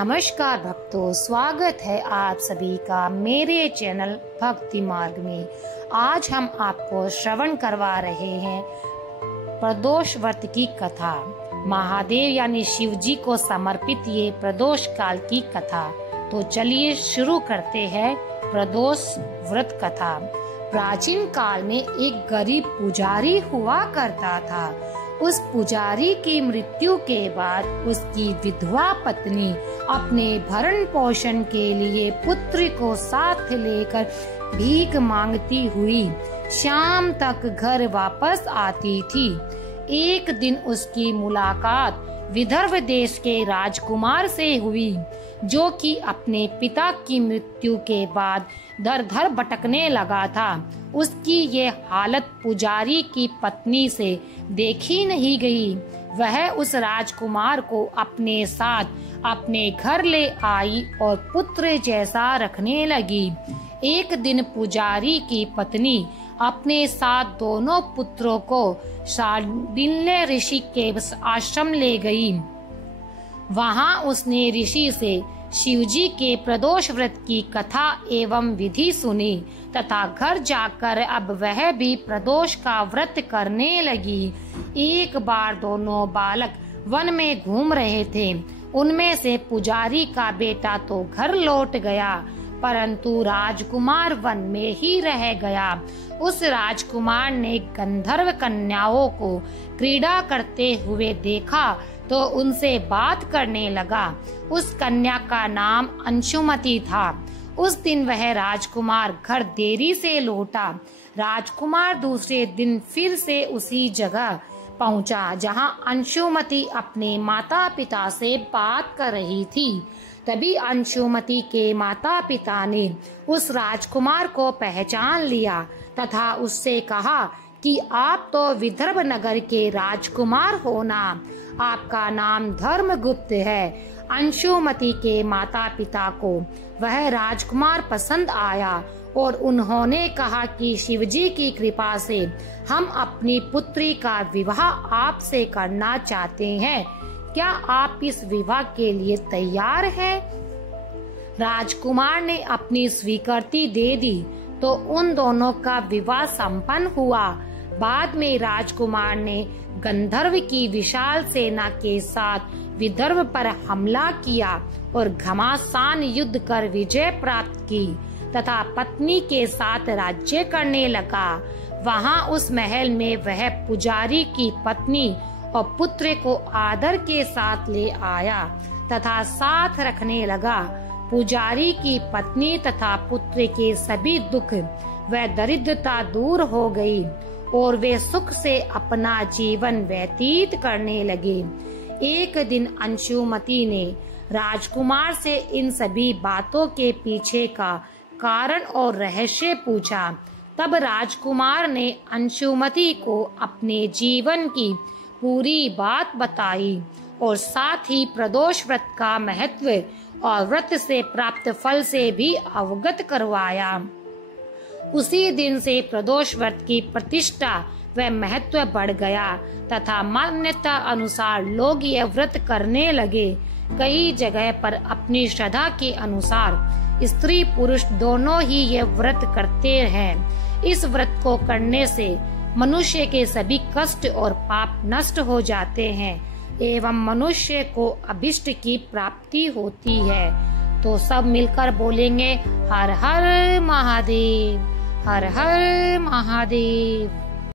नमस्कार भक्तों, स्वागत है आप सभी का मेरे चैनल भक्ति मार्ग में। आज हम आपको श्रवण करवा रहे हैं प्रदोष व्रत की कथा। महादेव यानी शिव जी को समर्पित ये प्रदोष काल की कथा। तो चलिए शुरू करते हैं प्रदोष व्रत कथा। प्राचीन काल में एक गरीब पुजारी हुआ करता था। उस पुजारी की मृत्यु के बाद उसकी विधवा पत्नी अपने भरण पोषण के लिए पुत्र को साथ लेकर भीख मांगती हुई शाम तक घर वापस आती थी। एक दिन उसकी मुलाकात विदर्भ देश के राजकुमार से हुई, जो कि अपने पिता की मृत्यु के बाद दर दर भटकने लगा था। उसकी ये हालत पुजारी की पत्नी से देखी नहीं गई। वह उस राजकुमार को अपने साथ अपने घर ले आई और पुत्र जैसा रखने लगी। एक दिन पुजारी की पत्नी अपने साथ दोनों पुत्रों को शांडिल्य ऋषि के आश्रम ले गई। वहां उसने ऋषि से शिवजी के प्रदोष व्रत की कथा एवं विधि सुनी तथा घर जाकर अब वह भी प्रदोष का व्रत करने लगी। एक बार दोनों बालक वन में घूम रहे थे। उनमें से पुजारी का बेटा तो घर लौट गया, परंतु राजकुमार वन में ही रह गया। उस राजकुमार ने गंधर्व कन्याओं को क्रीड़ा करते हुए देखा तो उनसे बात करने लगा। उस कन्या का नाम अंशुमति था। उस दिन वह राजकुमार घर देरी से लौटा। राजकुमार दूसरे दिन फिर से उसी जगह पहुंचा जहां अंशुमति अपने माता पिता से बात कर रही थी। तभी अंशुमति के माता पिता ने उस राजकुमार को पहचान लिया तथा उससे कहा कि आप तो विदर्भ नगर के राजकुमार हो ना, आपका नाम धर्मगुप्त है। अंशुमति के माता पिता को वह राजकुमार पसंद आया और उन्होंने कहा कि शिवजी की कृपा से हम अपनी पुत्री का विवाह आपसे करना चाहते हैं। क्या आप इस विवाह के लिए तैयार हैं? राजकुमार ने अपनी स्वीकृति दे दी तो उन दोनों का विवाह संपन्न हुआ। बाद में राजकुमार ने गंधर्व की विशाल सेना के साथ विदर्भ पर हमला किया और घमासान युद्ध कर विजय प्राप्त की तथा पत्नी के साथ राज्य करने लगा। वहां उस महल में वह पुजारी की पत्नी और पुत्र को आदर के साथ ले आया तथा साथ रखने लगा। पुजारी की पत्नी तथा पुत्र के सभी दुख व दरिद्रता दूर हो गई और वे सुख से अपना जीवन व्यतीत करने लगे। एक दिन अंशुमति ने राजकुमार से इन सभी बातों के पीछे का कारण और रहस्य पूछा। तब राजकुमार ने अंशुमति को अपने जीवन की पूरी बात बताई और साथ ही प्रदोष व्रत का महत्व और व्रत से प्राप्त फल से भी अवगत करवाया। उसी दिन से प्रदोष व्रत की प्रतिष्ठा व महत्व बढ़ गया तथा मान्यता अनुसार लोग यह व्रत करने लगे। कई जगह पर अपनी श्रद्धा के अनुसार स्त्री पुरुष दोनों ही यह व्रत करते हैं। इस व्रत को करने से मनुष्य के सभी कष्ट और पाप नष्ट हो जाते हैं एवं मनुष्य को अभिष्ट की प्राप्ति होती है। तो सब मिलकर बोलेंगे हर हर महादेव, हर हर महादेव।